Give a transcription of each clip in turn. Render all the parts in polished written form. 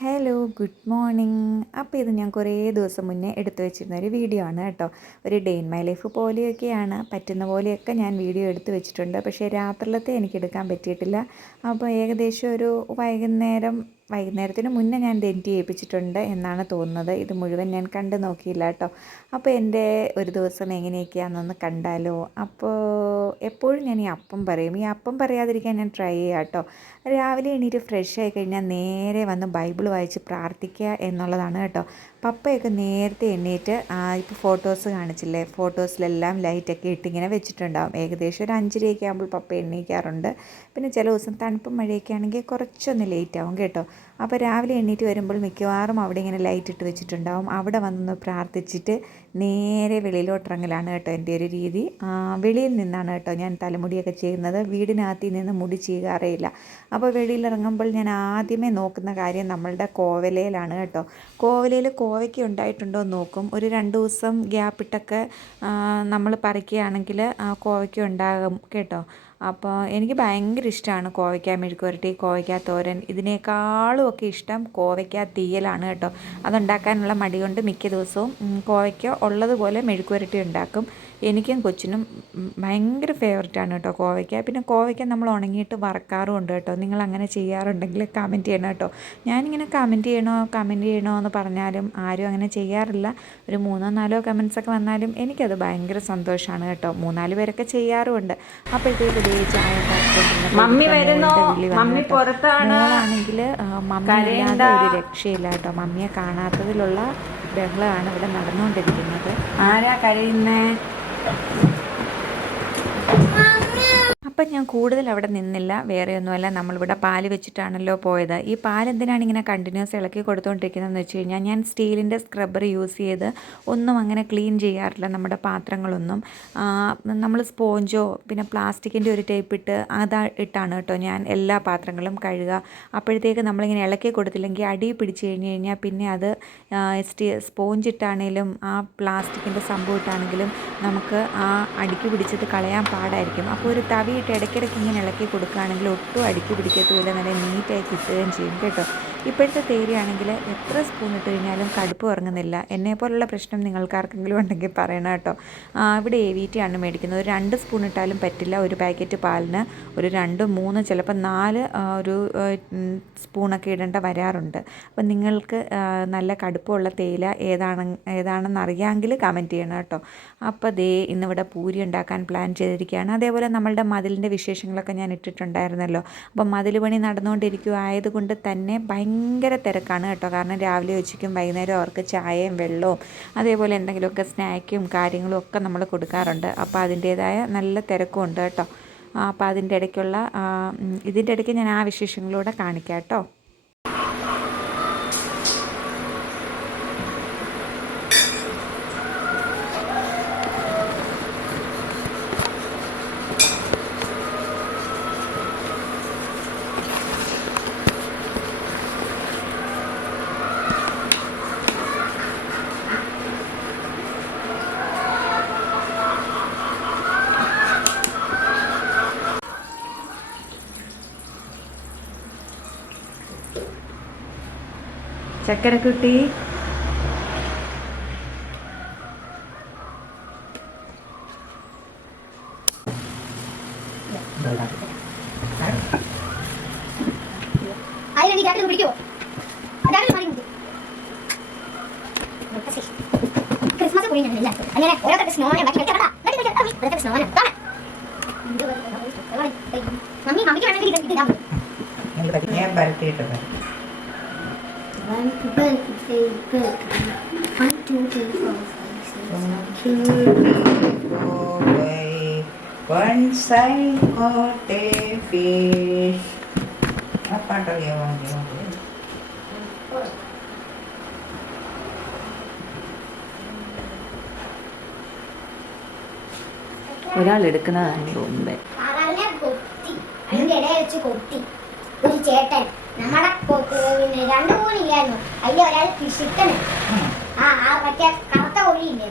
Hello good morning. അപ്പോൾ ഇത് ഞാൻ കുറേ ദിവസം മുന്നേ എടുത്തു വെച്ചിരുന്ന ഒരു വീഡിയോ ആണ് കേട്ടോ. ഒരു ഡേ ഇൻ മൈ ലൈഫ് പോലെയൊക്കെയാണ്, പറ്റുന്ന പോലെയൊക്കെ ഞാൻ വീഡിയോ എടുത്തു വെച്ചിട്ടുണ്ട്. പക്ഷേ രാത്രിയിലത്തെ എനിക്ക് എടുക്കാൻ പറ്റിയിട്ടില്ല. അപ്പോൾ ഏകദേശം ഒരു വൈകുന്നേരത്തിന് മുന്നേ ഞാൻ എഡിറ്റ് ചെയ്യിപ്പിച്ചിട്ടുണ്ട് എന്നാണ് തോന്നുന്നത്. ഇത് മുഴുവൻ ഞാൻ കണ്ടു നോക്കിയില്ല കേട്ടോ. അപ്പോൾ എൻ്റെ ഒരു ദിവസം എങ്ങനെയൊക്കെയാണെന്നൊന്ന് കണ്ടാലോ. അപ്പോൾ എപ്പോഴും ഞാൻ ഈ അപ്പം പറയും, ഈ അപ്പം പറയാതിരിക്കാൻ ഞാൻ ട്രൈ ചെയ്യാം കേട്ടോ. രാവിലെ എണീറ്റ് ഫ്രഷ് ആയി കഴിഞ്ഞാൽ നേരെ വന്ന് ബൈബിൾ വായിച്ച് പ്രാർത്ഥിക്കുക എന്നുള്ളതാണ് കേട്ടോ. പപ്പയൊക്കെ നേരത്തെ എണ്ണീറ്റ് ഇപ്പോൾ ഫോട്ടോസ് കാണിച്ചില്ലേ, ഫോട്ടോസിലെല്ലാം ലൈറ്റൊക്കെ ഇട്ടിങ്ങനെ വെച്ചിട്ടുണ്ടാകും. ഏകദേശം ഒരു 5:30 ആകുമ്പോൾ പപ്പ എണ്ണീക്കാറുണ്ട്. പിന്നെ ചില ദിവസം തണുപ്പും മഴയൊക്കെ ആണെങ്കിൽ കുറച്ചൊന്ന് ലേറ്റ് ആവും കേട്ടോ. അപ്പോൾ രാവിലെ എണ്ണീറ്റ് വരുമ്പോൾ മിക്കവാറും അവിടെ ഇങ്ങനെ ലൈറ്റ് ഇട്ട് വെച്ചിട്ടുണ്ടാവും. അവിടെ വന്ന് പ്രാർത്ഥിച്ചിട്ട് നേരെ വെളിയിലോട്ടിറങ്ങലാണ് കേട്ടോ എൻ്റെ ഒരു രീതി. വെളിയിൽ നിന്നാണ് കേട്ടോ ഞാൻ തലമുടിയൊക്കെ ചെയ്യുന്നത്. വീടിനകത്തിൽ നിന്ന് മുടി ചെയ്യാറേയില്ല. അപ്പോൾ വെളിയിലിറങ്ങുമ്പോൾ ഞാൻ ആദ്യമേ നോക്കുന്ന കാര്യം നമ്മളുടെ കോവലയിലാണ് കേട്ടോ. കോവലയിൽ കോവയ്ക്ക ഉണ്ടായിട്ടുണ്ടോ എന്ന് നോക്കും. ഒരു 2 ദിവസം ഗ്യാപ്പിട്ടൊക്കെ നമ്മൾ പറിക്കുകയാണെങ്കിൽ കോവയ്ക്ക ഉണ്ടാകും കേട്ടോ. അപ്പോൾ എനിക്ക് ഭയങ്കര ഇഷ്ടമാണ് കോവയ്ക്ക മെഴുക്കുവരട്ടി, കോവയ്ക്ക തോരൻ. ഇതിനേക്കാളും ഒക്കെ ഇഷ്ടം കോവയ്ക്ക തീയലാണ് കേട്ടോ. അതുണ്ടാക്കാനുള്ള മടി കൊണ്ട് മിക്ക ദിവസവും കോവയ്ക്ക ഉള്ളതുപോലെ മെഴുക്കുവരട്ടി ഉണ്ടാക്കും. എനിക്കും കൊച്ചിനും ഭയങ്കര ഫേവററ്റാണ് കേട്ടോ കോവയ്ക്ക. പിന്നെ കോവയ്ക്ക നമ്മൾ ഉണങ്ങിയിട്ട് വറക്കാറും ഉണ്ട് കേട്ടോ. നിങ്ങൾ അങ്ങനെ ചെയ്യാറുണ്ടെങ്കിൽ കമൻറ്റ് ചെയ്യണം കേട്ടോ. ഞാനിങ്ങനെ കമൻറ്റ് ചെയ്യണോ എന്ന് പറഞ്ഞാലും ആരും അങ്ങനെ ചെയ്യാറില്ല. ഒരു 3-4 കമൻസൊക്കെ വന്നാലും എനിക്കത് ഭയങ്കര സന്തോഷമാണ് കേട്ടോ. 3-4 പേരൊക്കെ ചെയ്യാറുമുണ്ട്. അപ്പോഴത്തേക്ക് ചായ മമ്മി വരുന്നു, മമ്മി പുറത്താണ് ആണെങ്കിൽ മമ്മി ഒരു രക്ഷയില്ല കേട്ടോ. മമ്മിയെ കാണാത്തതിലുള്ള ബഹളമാണ് ഇവിടെ നടന്നുകൊണ്ടിരിക്കുന്നത്. ആരാ കഴിയുന്നേ? അപ്പം ഞാൻ കൂടുതൽ അവിടെ നിന്നില്ല. വേറെ ഒന്നുമല്ല, നമ്മളിവിടെ പാല് വെച്ചിട്ടാണല്ലോ പോയത്. ഈ പാലെന്തിനാണ് ഇങ്ങനെ കണ്ടിന്യൂസ് ഇളക്കി കൊടുത്തുകൊണ്ടിരിക്കുന്നതെന്ന് വെച്ച് കഴിഞ്ഞാൽ, ഞാൻ സ്റ്റീലിൻ്റെ സ്ക്രബ്ബർ യൂസ് ചെയ്ത് ഒന്നും അങ്ങനെ ക്ലീൻ ചെയ്യാറില്ല നമ്മുടെ പാത്രങ്ങളൊന്നും. നമ്മൾ സ്പോഞ്ചോ പിന്നെ പ്ലാസ്റ്റിക്കിൻ്റെ ഒരു ടേപ്പ് ഇട്ടാണ് കേട്ടോ ഞാൻ എല്ലാ പാത്രങ്ങളും കഴുകുക. അപ്പോഴത്തേക്ക് നമ്മളിങ്ങനെ ഇളക്കി കൊടുത്തില്ലെങ്കിൽ അടി പിടിച്ച് കഴിഞ്ഞാൽ പിന്നെ അത് സ്പോഞ്ച് ഇട്ടാണെങ്കിലും ആ പ്ലാസ്റ്റിക്കിൻ്റെ സംഭവം ഇട്ടാണെങ്കിലും നമുക്ക് ആ അടിക്ക് പിടിച്ചത് കളയാൻ പാടായിരിക്കും. അപ്പോൾ ഒരു തവി ഇടയ്ക്കിടയ്ക്ക് ഇങ്ങനെ ഇളക്കി കൊടുക്കുകയാണെങ്കിൽ ഒട്ടും അടുക്കി പിടിക്കത്തുമില്ല, നല്ല നീറ്റായി കിട്ടുകയും ചെയ്യും കേട്ടോ. ഇപ്പോഴത്തെ തേരിയാണെങ്കിൽ എത്ര സ്പൂൺ ഇട്ട് കഴിഞ്ഞാലും കടുപ്പ് ഇറങ്ങുന്നില്ല. എന്നെപ്പോലുള്ള പ്രശ്നം നിങ്ങൾക്കാർക്കെങ്കിലും ഉണ്ടെങ്കിൽ പറയണം കേട്ടോ. ഇവിടെ AVT ആണ് മേടിക്കുന്നത്. ഒരു 2 സ്പൂൺ ഇട്ടാലും പറ്റില്ല. ഒരു പാക്കറ്റ് പാലിന് ഒരു 2-3 ചിലപ്പോൾ 4 ഒരു സ്പൂണൊക്കെ ഇടേണ്ട വരാറുണ്ട്. അപ്പം നിങ്ങൾക്ക് നല്ല കടുപ്പമുള്ള തേയില ഏതാണെന്ന് അറിയാമെങ്കിൽ കമൻറ്റ് ചെയ്യണം കേട്ടോ. അപ്പോൾ ഇന്നിവിടെ പൂരി ഉണ്ടാക്കാൻ പ്ലാൻ ചെയ്തിരിക്കുകയാണ്. അതേപോലെ നമ്മളുടെ മതിലിൻ്റെ വിശേഷങ്ങളൊക്കെ ഞാൻ ഇട്ടിട്ടുണ്ടായിരുന്നല്ലോ. അപ്പം മതിൽ പണി നടന്നുകൊണ്ടിരിക്കുകയായതുകൊണ്ട് തന്നെ ഭയങ്കര തിരക്കാണ് കേട്ടോ. കാരണം രാവിലെ ഉച്ചയ്ക്കും വൈകുന്നേരം അവർക്ക് ചായയും വെള്ളവും അതേപോലെ എന്തെങ്കിലുമൊക്കെ സ്നാക്കും കാര്യങ്ങളും ഒക്കെ നമ്മൾ കൊടുക്കാറുണ്ട്. അപ്പോൾ അതിൻ്റേതായ നല്ല തിരക്കും ഉണ്ട് കേട്ടോ. അപ്പോൾ ഇതിൻ്റെ ഇടയ്ക്ക് ഞാൻ ആ വിശേഷങ്ങളൂടെ കാണിക്കാം കേട്ടോ. ചക്കരക്കുട്ടി, ക്രിസ്മസ് അങ്ങനെ ഓരോ സ്നോനെ മമ്മി മമ്മിക്ക് വേണമെങ്കിൽ ഞാൻ പരത്തിയിട്ടത്. 1, 2, 3, 4, 5, 6. Once I caught a fish. Apa lagi orang dia? ഒരാൾ എടുക്കുന്നതാണ് മുമ്പേ. അതിന്റെ ഇടയിൽ വെച്ച് കൊത്തി ഒരു ചേട്ടൻ നമ്മുടെ 2 കോഴിയില്ലായിരുന്നു. അതിൽ ഒരാൾ ചിക്കന് മറ്റേ കറുത്ത കോഴിയില്ലേ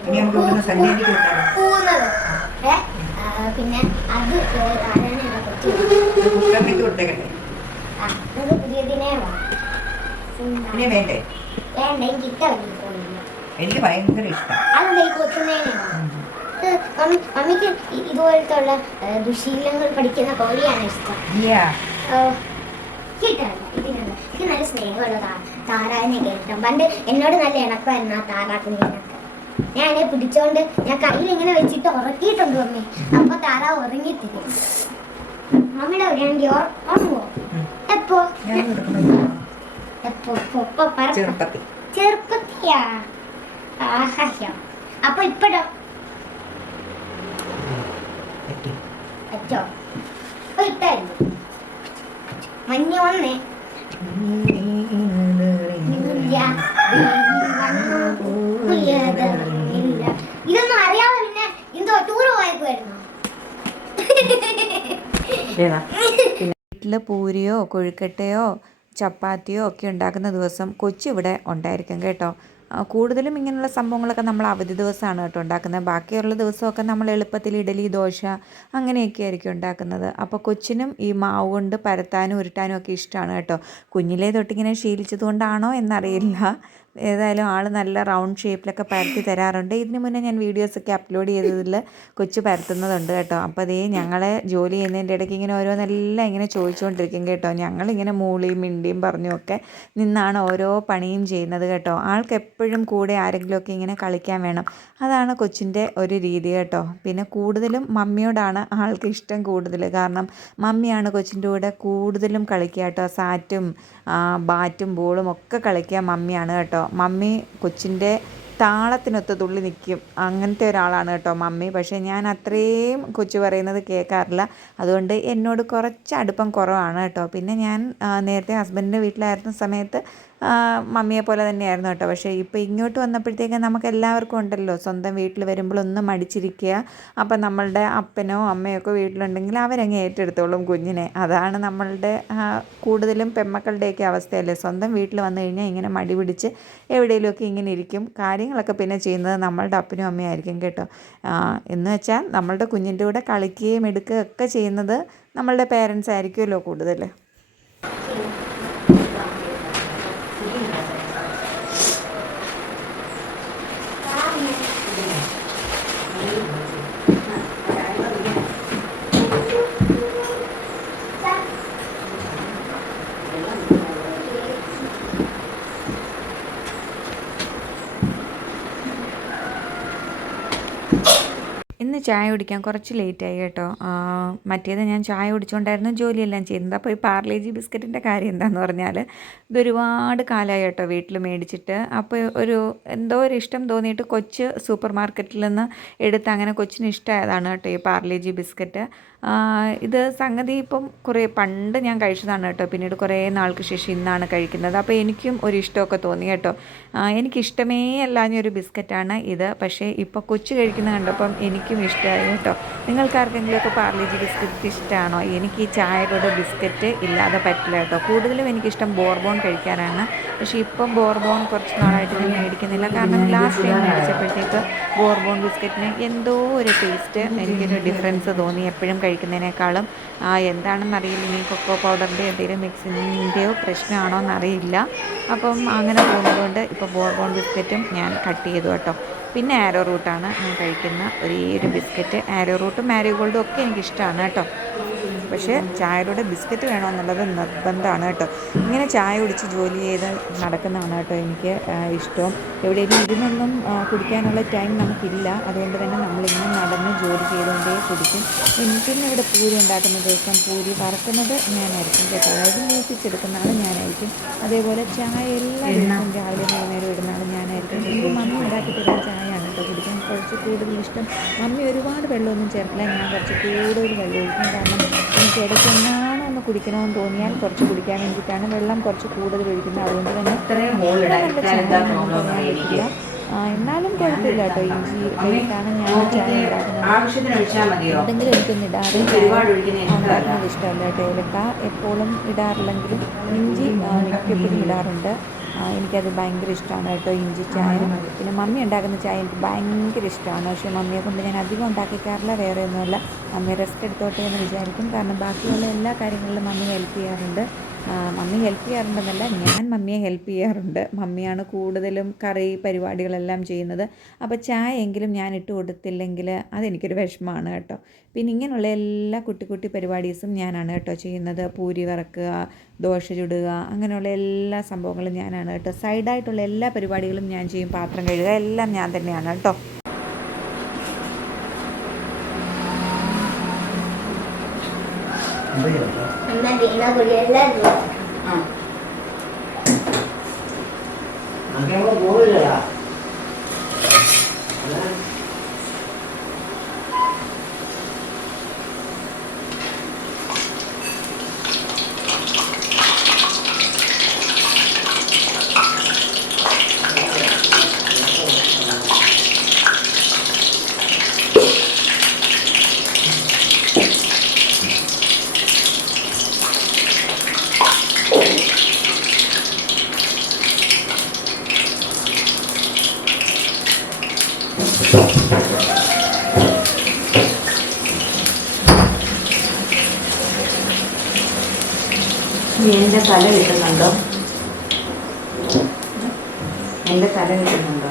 പൂന്നത്, പിന്നെ അത് പുതിയതിനെ ഇനി വേണ്ടേ? വേണ്ട, എനിക്ക് ഇട്ട വലിയ കോഴിയില്ല. എനിക്ക് ഭയങ്കര ഇഷ്ടം. അതെന്താ ഈ കൊച്ചുന്നേനെയാണോ? മമ്മിക്ക് ഇതുപോലത്തെ ഉള്ള ദുശീലങ്ങൾ പഠിക്കുന്ന കോഴിയാണ് ഇഷ്ടം. കിട്ടാല്ല ഇതിനുള്ള എനിക്ക് നല്ല സ്നേഹമുള്ള താറാവിനെ കേട്ടോ. പണ്ട് എന്നോട് നല്ല ഇണക്കമായിരുന്നു ആ താറാക്കുഞ്ഞിനൊക്കെ. ഞാൻ അതിനെ പിടിച്ചോണ്ട് ഞാൻ കയ്യിൽ ഇങ്ങനെ വെച്ചിട്ട് ഉറക്കിയിട്ടുണ്ട് മമ്മി. അപ്പൊ താറാവ് ഉറങ്ങിത്തിരി. മമ്മിയുടെ എവിടെയാണെങ്കിൽ ഉറങ്ങുവോ? എപ്പോ ചെറുപ്പത്തിയാ? ആഹാ. അപ്പൊ ഇപ്പഴോ അച്ചോ അപ്പൊ ഇട്ടായിരുന്നു മഞ്ഞ വന്നേ. ഇതൊന്നും അറിയാതെ പിന്നെ എന്തോ ടൂർ പോയപ്പോയിരുന്നോ? വീട്ടിൽ പൂരിയോ കൊഴുക്കട്ടയോ ചപ്പാത്തിയോ ഒക്കെ ഉണ്ടാക്കുന്ന ദിവസം കൊച്ചിവിടെ ഉണ്ടായിരിക്കും കേട്ടോ. കൂടുതലും ഇങ്ങനെയുള്ള സംഭവങ്ങളൊക്കെ നമ്മൾ അവധി ദിവസമാണ് കേട്ടോ ഉണ്ടാക്കുന്നത്. ബാക്കിയുള്ള ദിവസമൊക്കെ നമ്മൾ എളുപ്പത്തിൽ ഇഡലി ദോശ അങ്ങനെയൊക്കെ ആയിരിക്കും ഉണ്ടാക്കുന്നത്. അപ്പോൾ കൊച്ചിനും ഈ മാവ് കൊണ്ട് പരത്താനും ഉരുട്ടാനും ഒക്കെ ഇഷ്ടമാണ് കേട്ടോ. കുഞ്ഞിലേ തൊട്ടിങ്ങനെ ശീലിച്ചത് കൊണ്ടാണോ എന്നറിയില്ല. ഏതായാലും ആൾ നല്ല റൗണ്ട് ഷേപ്പിലൊക്കെ പരത്തി തരാറുണ്ട്. ഇതിന് മുന്നേ ഞാൻ വീഡിയോസൊക്കെ അപ്ലോഡ് ചെയ്തതിൽ കൊച്ചു പരത്തുന്നതുണ്ട് കേട്ടോ. അപ്പോൾ അതേ ഞങ്ങളെ ജോലി ചെയ്യുന്നതിൻ്റെ ഇടയ്ക്ക് ഇങ്ങനെ ഓരോന്നെല്ലാം ഇങ്ങനെ ചോദിച്ചുകൊണ്ടിരിക്കും കേട്ടോ. ഞങ്ങളിങ്ങനെ മൂളിയും മിണ്ടിയും പറഞ്ഞുമൊക്കെ നിന്നാണ് ഓരോ പണിയും ചെയ്യുന്നത് കേട്ടോ. ആൾക്ക് എപ്പോഴും കൂടെ ആരെങ്കിലുമൊക്കെ ഇങ്ങനെ കളിക്കാൻ വേണം. അതാണ് കൊച്ചിൻ്റെ ഒരു രീതി കേട്ടോ. പിന്നെ കൂടുതലും മമ്മിയോടാണ് ആൾക്ക് ഇഷ്ടം കൂടുതൽ. കാരണം മമ്മിയാണ് കൊച്ചിൻ്റെ കൂടെ കൂടുതലും കളിക്കുക കേട്ടോ. സാറ്റും ബാറ്റും ബോളും ഒക്കെ കളിക്കുക മമ്മിയാണ് കേട്ടോ. മമ്മി കൊച്ചിൻ്റെ താളത്തിനൊത്ത് തുള്ളി നിൽക്കും. അങ്ങനത്തെ ഒരാളാണ് കേട്ടോ മമ്മി. പക്ഷേ ഞാൻ അത്രയും കൊച്ചു പറയുന്നത് കേൾക്കാറില്ല. അതുകൊണ്ട് എന്നോട് കുറച്ച് അടുപ്പം കുറവാണ് കേട്ടോ. പിന്നെ ഞാൻ നേരത്തെ ഹസ്ബൻഡിൻ്റെ വീട്ടിലായിരുന്ന സമയത്ത് മമ്മിയെ പോലെ തന്നെയായിരുന്നു കേട്ടോ. പക്ഷേ ഇപ്പോൾ ഇങ്ങോട്ട് വന്നപ്പോഴത്തേക്ക് നമുക്ക് എല്ലാവർക്കും ഉണ്ടല്ലോ സ്വന്തം വീട്ടിൽ വരുമ്പോഴൊന്ന് മടിച്ചിരിക്കുക. അപ്പം നമ്മളുടെ അപ്പനോ അമ്മയോ ഒക്കെ വീട്ടിലുണ്ടെങ്കിൽ അവരങ്ങ് ഏറ്റെടുത്തോളും കുഞ്ഞിനെ. അതാണ് നമ്മളുടെ കൂടുതലും പെമ്മക്കളുടെയൊക്കെ അവസ്ഥയല്ലേ. സ്വന്തം വീട്ടിൽ വന്നു കഴിഞ്ഞാൽ ഇങ്ങനെ മടി പിടിച്ച് എവിടെയെങ്കിലുമൊക്കെ ഇങ്ങനെ ഇരിക്കും. കാര്യങ്ങളൊക്കെ പിന്നെ ചെയ്യുന്നത് നമ്മളുടെ അപ്പനും അമ്മയും ആയിരിക്കും കേട്ടോ. എന്ന് വെച്ചാൽ നമ്മളുടെ കുഞ്ഞിൻ്റെ കൂടെ കളിക്കുകയും എടുക്കുകയും ഒക്കെ ചെയ്യുന്നത് നമ്മളുടെ പേരൻസ് ആയിരിക്കുമല്ലോ കൂടുതൽ. ഇന്ന് ചായ കുടിക്കാൻ കുറച്ച് ലേറ്റായി കേട്ടോ. മറ്റേത് ഞാൻ ചായ കുടിച്ചുകൊണ്ടായിരുന്നു ജോലിയെല്ലാം ചെയ്യുന്നത്. അപ്പോൾ ഈ പാർലേജി ബിസ്ക്കറ്റിൻ്റെ കാര്യം എന്താണെന്ന് പറഞ്ഞാൽ ഇതൊരുപാട് കാലമായി കേട്ടോ വീട്ടിൽ മേടിച്ചിട്ട്. അപ്പോൾ എന്തോ ഒരു ഇഷ്ടം തോന്നിയിട്ട് കൊച്ച് സൂപ്പർ മാർക്കറ്റിൽ നിന്ന് എടുത്ത് അങ്ങനെ കൊച്ചിന് ഇഷ്ടമായതാണ് കേട്ടോ ഈ പാർലേജി ബിസ്ക്കറ്റ്. ഇത് സംഗതി ഇപ്പം കുറേ പണ്ട് ഞാൻ കഴിച്ചതാണ് കേട്ടോ. പിന്നീട് കുറേ നാൾക്ക് ശേഷം ഇന്നാണ് കഴിക്കുന്നത്. അപ്പോൾ എനിക്കും ഒരു ഇഷ്ടമൊക്കെ തോന്നി കേട്ടോ. എനിക്കിഷ്ടമേ അല്ലാഞ്ഞൊരു ബിസ്ക്കറ്റാണ് ഇത്. പക്ഷേ ഇപ്പോൾ കൊച്ചു കഴിക്കുന്ന കണ്ടപ്പം എനിക്കും ഇഷ്ടമായി കേട്ടോ. നിങ്ങൾക്കാർക്കെങ്കിലുമൊക്കെ പാർലേജി ബിസ്ക്കറ്റ് ഇഷ്ടമാണോ? എനിക്ക് ഈ ചായയുടെ ബിസ്ക്കറ്റ് ഇല്ലാതെ പറ്റില്ല കേട്ടോ. കൂടുതലും എനിക്കിഷ്ടം ബോർബോൺ കഴിക്കാനാണ്. പക്ഷേ ഇപ്പം ബോർബോൺ കുറച്ച് നാളായിട്ട് ഞാൻ മേടിക്കുന്നില്ല. കാരണം ലാസ്റ്റ് ടൈം മേടിച്ചപ്പോഴത്തേക്ക് ബോർബോൺ ബിസ്ക്കറ്റിന് എന്തോ ഒരു ടേസ്റ്റ് എനിക്കൊരു ഡിഫറൻസ് തോന്നി എപ്പോഴും കഴിക്കുന്നതിനേക്കാളും. എന്താണെന്നറിയില്ല, ഇനി കൊക്കോ പൗഡറിൻ്റെ എന്തെങ്കിലും മിക്സിൻ്റെയോ പ്രശ്നമാണോ എന്നറിയില്ല. അപ്പം അങ്ങനെ തോന്നുന്നതുകൊണ്ട് ഇപ്പോൾ ബോർബോൺ ബിസ്ക്കറ്റും ഞാൻ കട്ട് ചെയ്തു കേട്ടോ. പിന്നെ ആരോ റൂട്ടാണ് ഞാൻ കഴിക്കുന്ന ഒരേ ഒരു ബിസ്ക്കറ്റ്. ആരോ റൂട്ടും മാരിഗോൾഡും ഒക്കെ എനിക്കിഷ്ടമാണ് കേട്ടോ. പക്ഷേ ചായയുടെ ബിസ്ക്കറ്റ് വേണമെന്നുള്ളത് നിർബന്ധമാണ് കേട്ടോ. ഇങ്ങനെ ചായ കുടിച്ച് ജോലി ചെയ്ത് നടക്കുന്നതാണ് കേട്ടോ എനിക്ക് ഇഷ്ടം. എവിടെയെങ്കിലും ഇരുന്നൊന്നും കുടിക്കാനുള്ള ടൈം നമുക്കില്ല. അതുകൊണ്ട് തന്നെ നമ്മളിങ്ങനെ നടന്ന് ജോലി ചെയ്തുകൊണ്ടേ കുടിക്കും. എനിക്കിന്ന് ഇവിടെ പൂരി ഉണ്ടാക്കുന്ന ദിവസം പൂരി വറക്കുന്നത് ഞാനായിരിക്കും കേട്ടോ. അതായത് മൂപ്പിച്ചെടുക്കുന്ന ആൾ ഞാനായിരിക്കും. അതേപോലെ ചായ എല്ലാ ദിവസവും രാവിലെ വൈകുന്നേരം ഇടുന്ന ആൾ ഞാനായിരിക്കും. ഇപ്പോൾ മമ്മി ഉണ്ടാക്കി തരുന്ന ചായയാണ് കേട്ടോ കുടിക്കാൻ കുറച്ച് കൂടുതൽ ഇഷ്ടം. മമ്മി ഒരുപാട് വെള്ളമൊന്നും ചേർക്കില്ല, ഞാൻ കുറച്ച് കൂടുതൽ വെള്ളം ഒഴിക്കും. കാരണം എനിക്ക് ഇടയ്ക്ക് എന്നാണോ ഒന്ന് കുടിക്കണമെന്ന് തോന്നിയാൽ കുറച്ച് കുടിക്കാൻ വേണ്ടിയിട്ടാണ് വെള്ളം കുറച്ച് കൂടുതൽ ഒഴിക്കുന്നത്. അതുകൊണ്ട് തന്നെ ഇത്രയും ഹോളിടാൻ പറ്റില്ല. എന്നാലും കുഴപ്പമില്ല കേട്ടോ. ഇഞ്ചി വെയിട്ടാണ് ഞാൻ ചായ ഉണ്ടാക്കുന്നത്. എന്തെങ്കിലും എനിക്കൊന്നും ഉണ്ടാക്കുന്നത് ഇഷ്ടമല്ല കേട്ടോ. ഏലക്ക എപ്പോഴും ഇടാറില്ലെങ്കിലും ഇഞ്ചി മിക്കപ്പോഴും ഇടാറുണ്ട്. എനിക്കത് ഭയങ്കര ഇഷ്ടമാണ് കേട്ടോ ഇഞ്ചി ചായ. പിന്നെ മമ്മി ഉണ്ടാക്കുന്ന ചായ എനിക്ക് ഭയങ്കര ഇഷ്ടമാണ്. പക്ഷേ മമ്മിയെ കൊണ്ട് ഞാൻ അധികം ഉണ്ടാക്കിക്കാറില്ല. വേറെ ഒന്നുമല്ല, മമ്മി റെസ്റ്റ് എടുത്തോട്ടെ എന്ന് വിചാരിക്കും. കാരണം ബാക്കിയുള്ള എല്ലാ കാര്യങ്ങളിലും മമ്മി ഹെൽപ്പ് ചെയ്യാറുണ്ട്. മമ്മി ഹെൽപ്പ് ചെയ്യാറുണ്ടെന്നല്ല, ഞാൻ മമ്മിയെ ഹെൽപ്പ് ചെയ്യാറുണ്ട്. മമ്മിയാണ് കൂടുതലും കറി പരിപാടികളെല്ലാം ചെയ്യുന്നത്. അപ്പോൾ ചായ എങ്കിലും ഞാൻ ഇട്ട് കൊടുത്തില്ലെങ്കിൽ അതെനിക്കൊരു വിഷമമാണ് കേട്ടോ. പിന്നെ ഇങ്ങനെയുള്ള എല്ലാ കുട്ടി കുട്ടി പരിപാടീസും ഞാനാണ് കേട്ടോ ചെയ്യുന്നത്. പൂരി വറക്കുക, ദോശ ചുടുക, അങ്ങനെയുള്ള എല്ലാ സംഭവങ്ങളും ഞാനാണ് കേട്ടോ. സൈഡായിട്ടുള്ള എല്ലാ പരിപാടികളും ഞാൻ ചെയ്യും. പാത്രം കഴുകുക എല്ലാം ഞാൻ തന്നെയാണ് കേട്ടോ. എൻ്റെ തല കിട്ടുന്നുണ്ടോ? എൻ്റെ തല കിട്ടുന്നുണ്ടോ?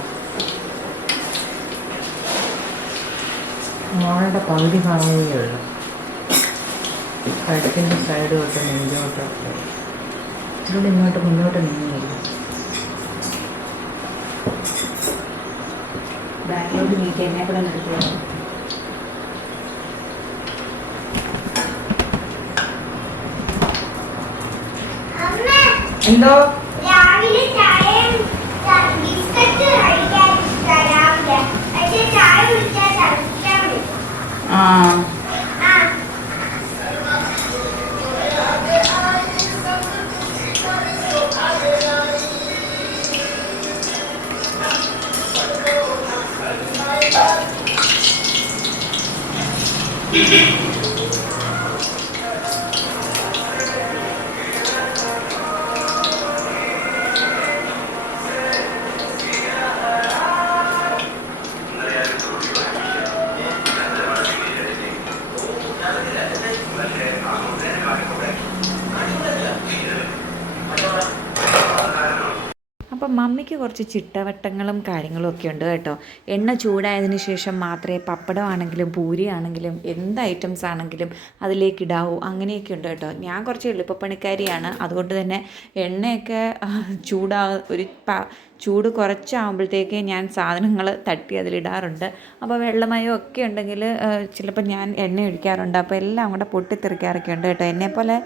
മോളുടെ പകുതി ഭാഗമേ ഉള്ളൂ. കഴുത്തിൻ്റെ സൈഡ് തൊട്ട് നെഞ്ചോട്ട് ഇവിടെ ഇങ്ങോട്ട് മുന്നോട്ട് നീങ്ങിയില്ല. ബാക്കിലോട്ട് നീക്കി എന്നെ കൂടെ നിർത്തിയാണ്. എന്തോ രാവിലെ ചായയും ബിസ്ക്കറ്റ് കഴിക്കാൻ രാവിലെ പക്ഷേ ചായ കുടിക്കാൻ തളിക്കാൻ വിളിക്കും. ആ അപ്പം മമ്മിക്ക് കുറച്ച് ചിട്ടവട്ടങ്ങളും കാര്യങ്ങളും ഒക്കെ ഉണ്ട് കേട്ടോ. എണ്ണ ചൂടായതിന് ശേഷം മാത്രമേ പപ്പടം ആണെങ്കിലും പൂരി ആണെങ്കിലും എന്ത് ഐറ്റംസ് ആണെങ്കിലും അതിലേക്ക് ഇടാവൂ, അങ്ങനെയൊക്കെ ഉണ്ട് കേട്ടോ. ഞാൻ കുറച്ച് എളുപ്പപ്പണിക്കാരിയാണ്, അതുകൊണ്ട് തന്നെ എണ്ണയൊക്കെ ചൂട് കുറച്ചാകുമ്പോഴത്തേക്ക് ഞാൻ സാധനങ്ങൾ തട്ടി അതിലിടാറുണ്ട്. അപ്പോൾ വെള്ളമയോ ഒക്കെ ഉണ്ടെങ്കിൽ ചിലപ്പോൾ ഞാൻ എണ്ണ ഒഴിക്കാറുണ്ട്. അപ്പോൾ എല്ലാം കൂടെ പൊട്ടിത്തെറിക്കാറൊക്കെ ഉണ്ട് കേട്ടോ. എന്നെപ്പോലെ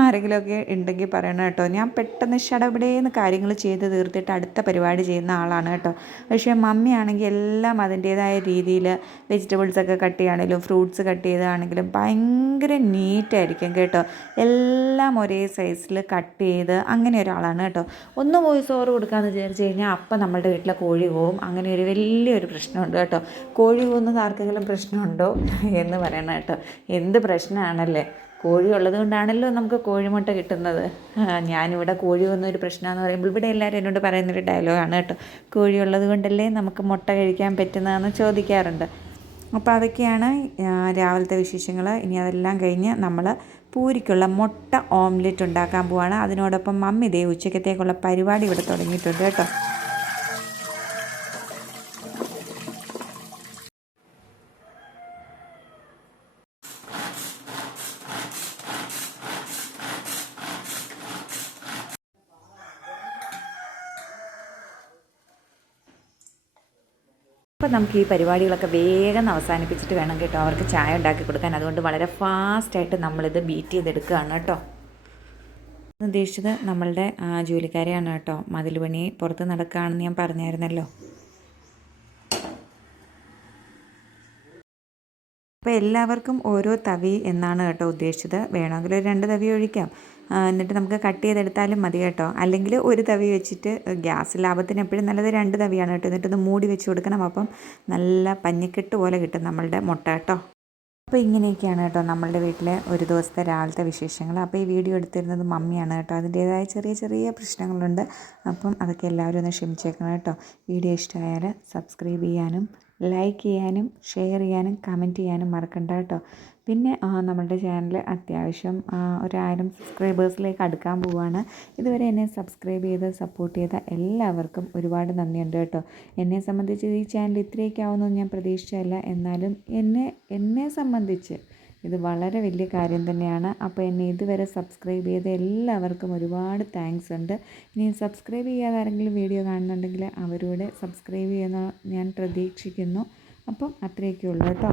ആരെങ്കിലുമൊക്കെ ഉണ്ടെങ്കിൽ പറയണം കേട്ടോ. ഞാൻ പെട്ടെന്ന് ഷടപടേന്ന് കാര്യങ്ങൾ ചെയ്ത് തീർത്തിട്ട് അടുത്ത പരിപാടി ചെയ്യുന്ന ആളാണ് കേട്ടോ. പക്ഷേ മമ്മിയാണെങ്കിൽ എല്ലാം അതിൻ്റേതായ രീതിയിൽ വെജിറ്റബിൾസൊക്കെ കട്ട് ചെയ്യുകയാണെങ്കിലും ഫ്രൂട്ട്സ് കട്ട് ചെയ്താണെങ്കിലും ഭയങ്കര നീറ്റായിരിക്കും കേട്ടോ. എല്ലാം ഒരേ സൈസിൽ കട്ട് ചെയ്ത് അങ്ങനെ ഒരാളാണ് കേട്ടോ. ഒന്ന് വോയിസ് ഓവർ കൊടുക്കാമെന്ന് വിചാരിച്ച് കഴിഞ്ഞാൽ അപ്പം നമ്മളുടെ വീട്ടിലെ കോഴി പോവും. അങ്ങനെ ഒരു വലിയൊരു പ്രശ്നമുണ്ട് കേട്ടോ. കോഴി പോകുന്നത് ആർക്കെങ്കിലും പ്രശ്നമുണ്ടോ എന്ന് പറയണം കേട്ടോ. എന്ത് പ്രശ്നമാണല്ലേ, കോഴി ഉള്ളത് കൊണ്ടാണല്ലോ നമുക്ക് കോഴിമുട്ട കിട്ടുന്നത്. ഞാനിവിടെ കോഴി വന്നൊരു പ്രശ്നമെന്ന് പറയുമ്പോൾ ഇവിടെ എല്ലാവരും എന്നോട് പറയുന്നൊരു ഡയലോഗാണ് കേട്ടോ. കോഴി ഉള്ളത് കൊണ്ടല്ലേ നമുക്ക് മുട്ട കഴിക്കാൻ പറ്റുന്നതെന്ന് ചോദിക്കാറുണ്ട്. അപ്പോൾ അതൊക്കെയാണ് രാവിലത്തെ വിശേഷങ്ങൾ. ഇനി അതെല്ലാം കഴിഞ്ഞ് നമ്മൾ പൂരിക്കുള്ള മുട്ട ഓംലെറ്റ് ഉണ്ടാക്കാൻ പോവാണ്. അതിനോടൊപ്പം മമ്മി ദേ ഉച്ചക്കത്തേക്കുള്ള പരിപാടി ഇവിടെ തുടങ്ങിയിട്ടുണ്ട് കേട്ടോ. അപ്പോൾ നമുക്ക് ഈ പരിപാടികളൊക്കെ വേഗം അവസാനിപ്പിച്ചിട്ട് വേണം കേട്ടോ അവർക്ക് ചായ ഉണ്ടാക്കി കൊടുക്കാൻ. അതുകൊണ്ട് വളരെ ഫാസ്റ്റായിട്ട് നമ്മളിത് ബീറ്റ് ചെയ്തെടുക്കുകയാണ് കേട്ടോ. ഉദ്ദേശിച്ചത് നമ്മളുടെ ജോലിക്കാരെയാണ് കേട്ടോ. മതിൽ പണി പുറത്ത് നടക്കുകയാണെന്ന് ഞാൻ പറഞ്ഞായിരുന്നല്ലോ. അപ്പോൾ എല്ലാവർക്കും ഓരോ തവി എന്നാണ് കേട്ടോ ഉദ്ദേശിച്ചത്. വേണമെങ്കിൽ ഒരു 2 തവി ഒഴിക്കാം, എന്നിട്ട് നമുക്ക് കട്ട് ചെയ്തെടുത്താലും മതി കേട്ടോ. അല്ലെങ്കിൽ ഒരു തവി വെച്ചിട്ട് ഗ്യാസ് ലാഭത്തിന് എപ്പോഴും നല്ലത് 2 തവിയാണ് കേട്ടോ. എന്നിട്ടൊന്ന് മൂടി വെച്ച് കൊടുക്കണം. അപ്പം നല്ല പഞ്ഞിക്കെട്ട് പോലെ കിട്ടും നമ്മളുടെ മുട്ട കേട്ടോ. അപ്പോൾ ഇങ്ങനെയൊക്കെയാണ് കേട്ടോ നമ്മളുടെ വീട്ടിലെ ഒരു ദിവസത്തെ രാവിലത്തെ വിശേഷങ്ങൾ. അപ്പോൾ ഈ വീഡിയോ എടുത്തിരുന്നത് മമ്മിയാണ് കേട്ടോ. അതിൻ്റേതായ ചെറിയ ചെറിയ പ്രശ്നങ്ങളുണ്ട്. അപ്പം അതൊക്കെ എല്ലാവരും ഒന്ന് ക്ഷമിച്ചേക്കണം കേട്ടോ. വീഡിയോ ഇഷ്ടമായാൽ സബ്സ്ക്രൈബ് ചെയ്യാനും ലൈക്ക് ചെയ്യാനും ഷെയർ ചെയ്യാനും കമൻറ്റ് ചെയ്യാനും മറക്കണ്ട കേട്ടോ. പിന്നെ നമ്മളുടെ ചാനൽ അത്യാവശ്യം ഒരു 1000 സബ്സ്ക്രൈബേഴ്സിലേക്ക് അടുക്കാൻ പോവുകയാണ്. ഇതുവരെ എന്നെ സബ്സ്ക്രൈബ് ചെയ്ത് സപ്പോർട്ട് ചെയ്ത എല്ലാവർക്കും ഒരുപാട് നന്ദിയുണ്ട് കേട്ടോ. എന്നെ സംബന്ധിച്ച് ഈ ചാനൽ ഇത്രയൊക്കെ ആവുമെന്ന് ഞാൻ പ്രതീക്ഷിച്ചല്ല. എന്നാലും എന്നെ സംബന്ധിച്ച് ഇത് വളരെ വലിയ കാര്യം തന്നെയാണ്. അപ്പോൾ എന്നെ ഇതുവരെ സബ്സ്ക്രൈബ് ചെയ്ത എല്ലാവർക്കും ഒരുപാട് താങ്ക്സ് ഉണ്ട്. ഇനി സബ്സ്ക്രൈബ് ചെയ്യാതെ ആരെങ്കിലും വീഡിയോ കാണുന്നുണ്ടെങ്കിൽ അവരോട് സബ്സ്ക്രൈബ് ചെയ്യുന്ന ഞാൻ പ്രതീക്ഷിക്കുന്നു. അപ്പം അത്രയൊക്കെ ഉള്ളൂ കേട്ടോ.